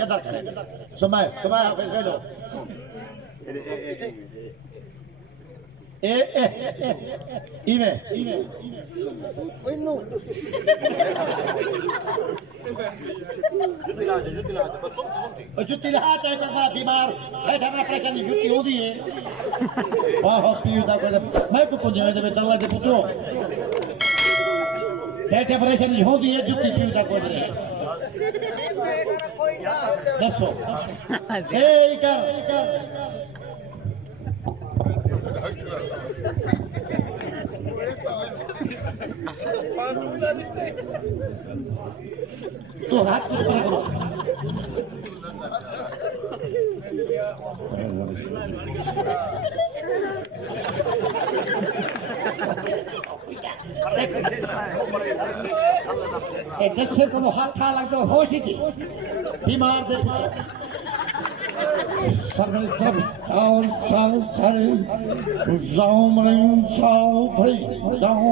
किधर खड़े समय समय हाफिज कह लो ए ए इमे जुत्ती लहा चाहे करना बीमार ठहरा परेशानी जुत्ती होती है हाँ हाँ पियो दा कोई मैं को पुंजा है जब दल्ला दे पुत्रो ठहरा परेशानी होती है जुत्ती पियो दा कोई नहीं दसो ए इकर तो हाथ कुछ करो एक जैसे को हाथ था लगता होश ही थी बीमार दे सरल सब और सब सारे जामरिन साव भाई जाओ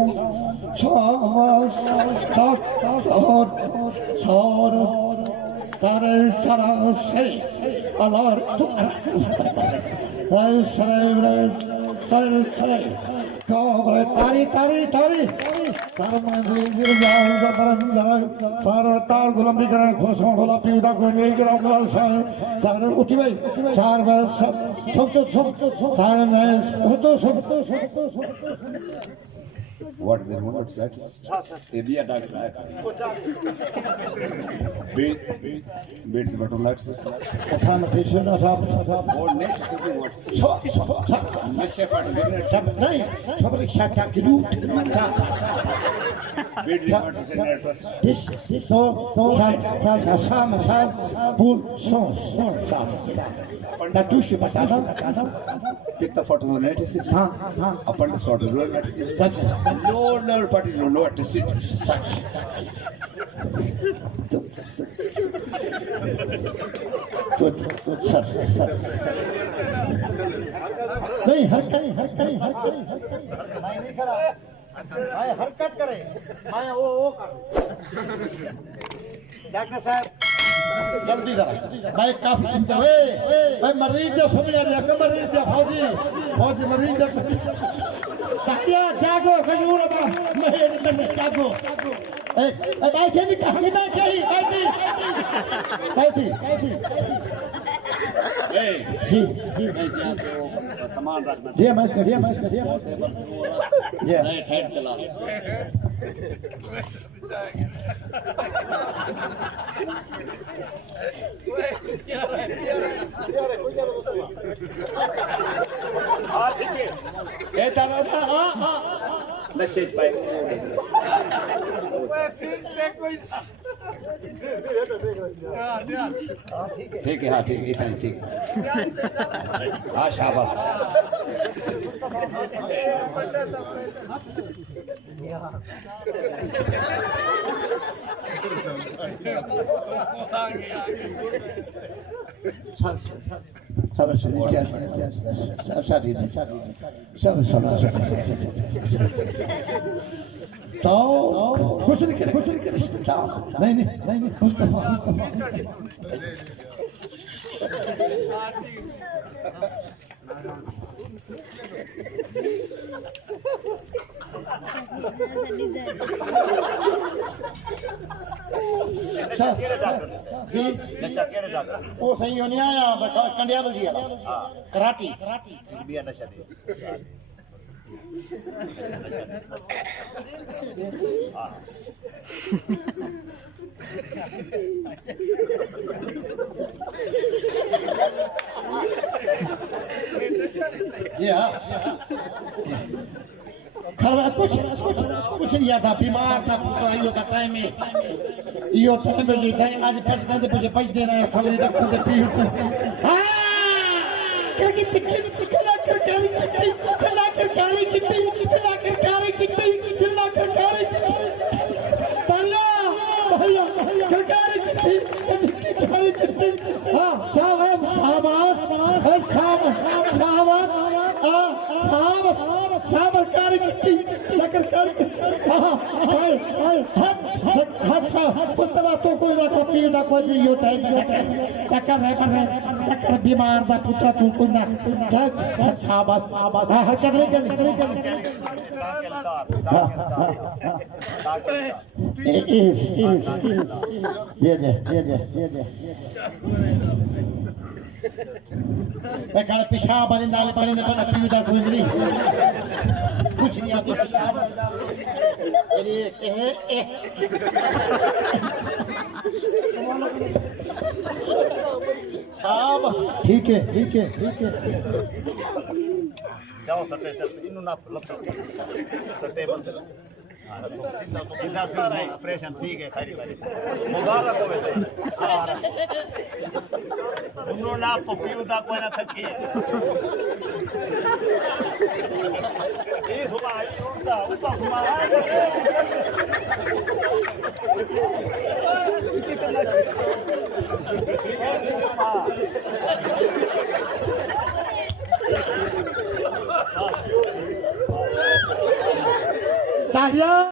साव सार तारे सारा से अलार तो सरे काबरे तारी तारी तारी सारा मंदिर गिर जाओ जबरन जरा सारा तार गुलामी करे खुशों भला पीड़ा को नहीं गिरा गुलाल सारे उठी भाई सार बस सब सारे नए सब What they want that is they be a doctor. Beats but relax. Kasama patient asap Or next city what's Mr. Fat सब नहीं खबर शाखा की route Beats but is an address. This तो शाम पुल Tatushi batata Pick the photos on net city. Upon the spot, no net city. No party, no net city. नहीं हरकत हरकत करे मैं वो कर डॉक्टर साहब जल्दी जरा भाई काफी चिंता है भाई मरीज जो समझ आ रहा है मरीज जो फौजी मरीज जो ताया जागो खजूर बा मैं जागो ए भाई थे नहीं कहां ना चाहिए भाई थी जी सामान रखना जी मैं नहीं ठहर चला ए तारा था हां मैसेज पाए ठीक है हाँ ठीक है इतना ठीक हाँ शाबाश सब तो कुछ नहीं करे नहीं मुस्तफा जी वो सही होने आया कंडियालो जी वाला कराटी भी नशा दे जी हाँ कुछ नहीं आता बीमार ना पुत्राइयों का टाइम में यो टाइम में टाइम आज पैसे दे पीछे पैसे दे रहे हैं खले रखते थे पी हां करके कला कर काली चिट्टी बढ़िया सरकारी चिट्ठी हां शाबाश सरकारी चिट्ठी लेकर कर अच्छा पुस्तवा तो कोई ना कॉपी ना कोई यो टाइम टक्कर है पर टक्कर बीमार दा पुत्र तू कोई ना शाबाश शाबाश हां कर ले दे मैं कल पेशाब वाले नाले पड़े ने पर पीदा कोई नहीं कुछ नहीं आती पेशाब अरे शाबाश ठीक है जाओ सटे इन्हों ना टेबल पे जिंदा से ऑपरेशन ठीक है खैर मुबारक हो वैसे उन्हों ना पपियूदा कोई ना थकी ये सुबह आई उनका तालियां